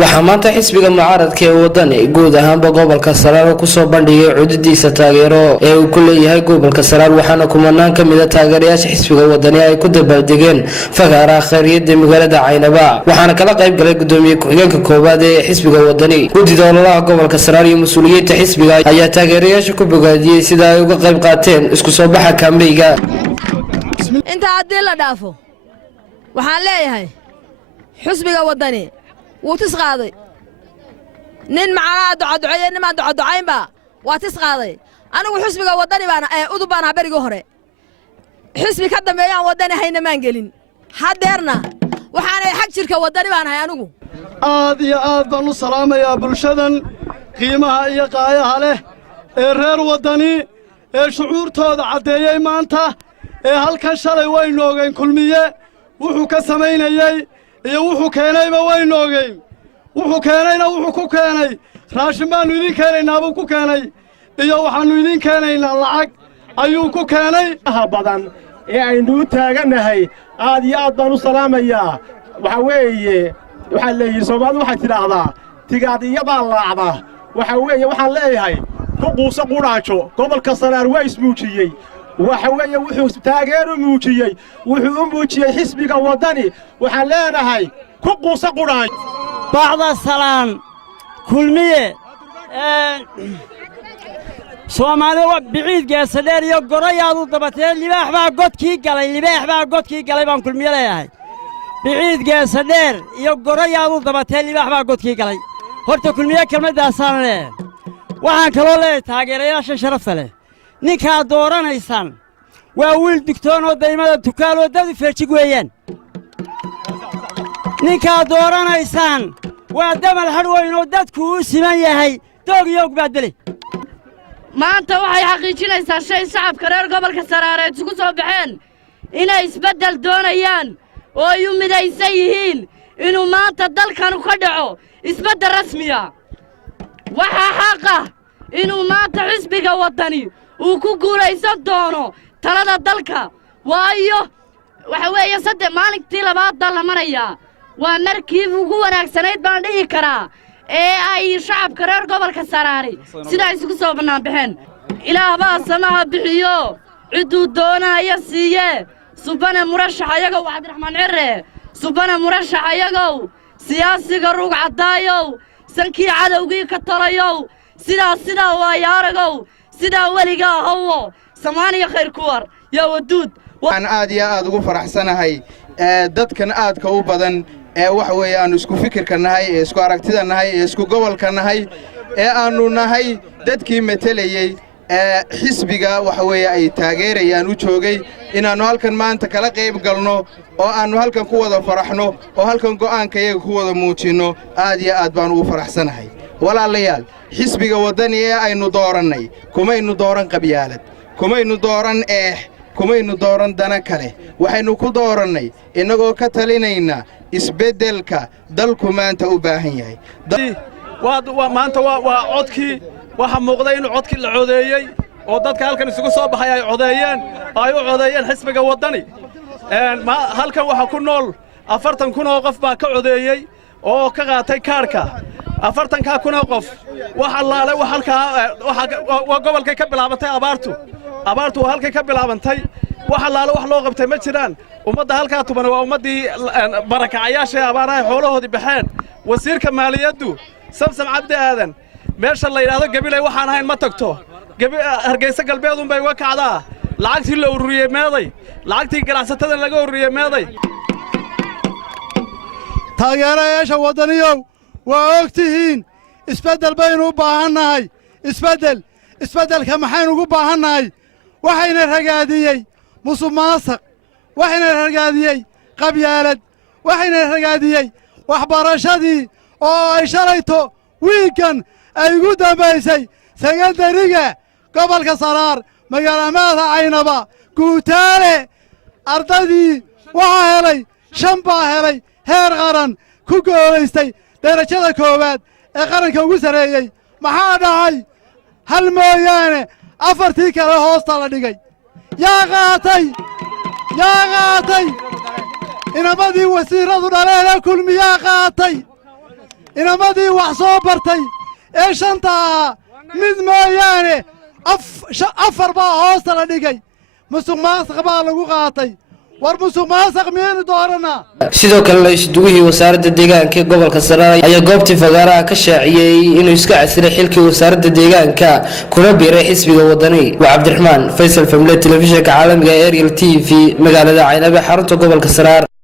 waxaa maanta xisbiga mucaaradka ee wadani guud ahaanba gobolka Saraar ku soo bandhigay cudurdiisa taageero ee uu ku leeyahay gobolka Saraar waxaana kumanaan ka mid ah taageerayaasha xisbiga wadani ay ku dabaaldegeen fagaara khayriyada magaalada Caynaba waxaana kala qayb galay gudoomiye ku-xigeenka koowaad ee xisbiga wadani guddiga ololaha gobolka Saraar iyo mas'uuliyiinta xisbiga ayaa taageerayaasha ku bogaadiyay sida ay uga qayb qaateen isku soo baxa kaambeeyga inta hadii la dhaafo waxaan leeyahay xisbiga wadani وتسقاضي نين معنا دعاء نما دعاء با وتسقاضي أنا وحسبي وداني بانا أدو بانا بري جوهرة حسبي كده ميان وداني هينا مانجلين حدرنا وحنا حق شركة وداني بانا هيانو يا بنو السلامة يا بلشدن قيمة هي قاية له الرير وداني الشعور تود عدية ما أنت هالكن شلي وين نوجين كل مية وحو كسمين يي وحو كيناي ما وين نوجين وحو كيناينا وحو كو كيناي راشن بانو يدين كيناينا أبو كو كيناي وحنو يدين كيناينا لعق أيو كو كيناي بدن aynu taaganahay aad iyo aad baan u salaamayaa waxa weeye waxa leeyahay Soomaalidu waxay tiraahdaa tigaad iyada laacda waxa weeye waxaan leeyahay ku quusa quraajo gobolka Saraar waa ismuujiyay waxa weeye wuxuu taageero muujiyay wuxuu u muujiyay xisbiga wadani waxaan leenahay ku quusa quraajo bacda salaan kulmiye Soomaaliya biciid geesadeer iyo gorayaadu dabatee libaax baa godkii galay baan kulmiye leeyahay biciid geesadeer iyo gorayaadu dabatee libaax baa godkii galay horta kulmiye kelmadaasaan leeyahay waxaan kaloo leeyahay taageerayaasha sharafta leh ninka dooranaysan waa wiil digtoon oo daymada tukaaloo dad feejig weeyaan ninka dooranaysan waa damal hadweyn oo dadku u siman yahay doog iyo ogbaadle maanta waxay xaqiijinaysaa shay shacabka reer gobolka Saraar ay isugu soo baxeen inay isbedel doonayaan oo ay u midaysan yihiin inuu maanta dalkan ka dhaco isbedel rasmi ah waxa xaq ah inuu maanta xisbiga wadani uu ku guulaysan doono talada dalka waayo waxa weeye saddex maalintii labaad la maraya waa markii ugu wanaagsanayd baan dhihi karaa ay shacabka reer gobolka Saraar sida isugu soo banaan baxeen ilaahba samaha bixiyo ciduu doonaya siiye subana murashax ayaga Cabdiraxmaan Cirre subana murashax ayaga siyaasiga rug cadaayo sankii cadawgii ka talayo sida waa yaaragow sida waliga hawo Soomaaliya khayr kuwar ya waduud aan aad iyo aad ugu faraxsanahay dadkan aadka u badan waxa weeye aanu isku fikirka nahay isku aragtida nahay isku gobolka nahay aanu nahay dadkii metelayay xisbiga waxa weeye ay taageerayaan u joogay inaanu halkan maanta kala qayb galno oo aanu halkan ku wada faraxno oo halkan go'aankayaga ku wada muujino aad iyo aad baan ugu faraxsanahay walaalayaal xisbiga wadani aynu doorannay kumaynu dooran qabyaalad kumaynu dooran kumaynu dooran dana kale waxaynu ku doorannay inagoo ka talinayna isbeddelka dalku maanta u baahan yahay maanta waa codkii waxa muuqday in codkii la codeeyay oo dadka halkan isugu soo baxay ay u codeeyeen xisbiga wadani halkan waxa ku nool 40,000 oo qof baa ka codeeyay oo ka qaatay kaarka 40,000 oo qof waxa laale waa gobolkay ka bilaabantay abaartu halkay ka bilaabantay waxa laale wax loo qabtay ma jiraan ummadda halka tuban waa ummadii barakacayaasha abaaraha xoolahoodii baxeen wasiirka maaliyaddu samsam cabdi aadan meesha la yiraahdo gabilay waxaan ahayn ma tagto hargeysa galbeedun bay uga kacdaa lacagtii la ururiyay meeday lacagtii ganacsatada laga ururiyay meeday taageerayaasha wadaniyow waa ogtihiin isbedel baynu u baahannahay isbedelka maxaynu ugu baahannahay waxayna ragaadiyey musuqmaasuq waxayna ragaadiyey qabyaalad waxayna ragaadiyey waxbarashadii oo ay shalayto wiilkan ay ugu dambaysay sekondariga gobolka Saraar magaalada Caynaba guutaale ardaydii waxa helay 5 baa helay heer qaran ku guulaystay darajada koowaad ee qaranka ugu sareeyay maxaa dhacay hal mooyaane afartii kale hoosta la dhigay yaa qaatay inamadii wasiiradu dhaleena kulmiyaa qaatay inamadii wax soo bartay ee shanta mid mooyaane afar baa hoosta la dhigay musuqmaasuq baa lagu qaatay war musuqmaasuq miyaynu dooranaa sidoo kale isduwihii wasaaradda deegaanka ee gobolka Saraar ayaa goobtii fagaaraha ka shaaciyay inuu iska casray xilkii wasaaradda deegaanka kuna biiray xisbiga wadani waa Cabdiraxmaan Faysal Family telefishinka caalamiga ee Ariel TV magaalada Caynaba xarunta gobolka Saraar.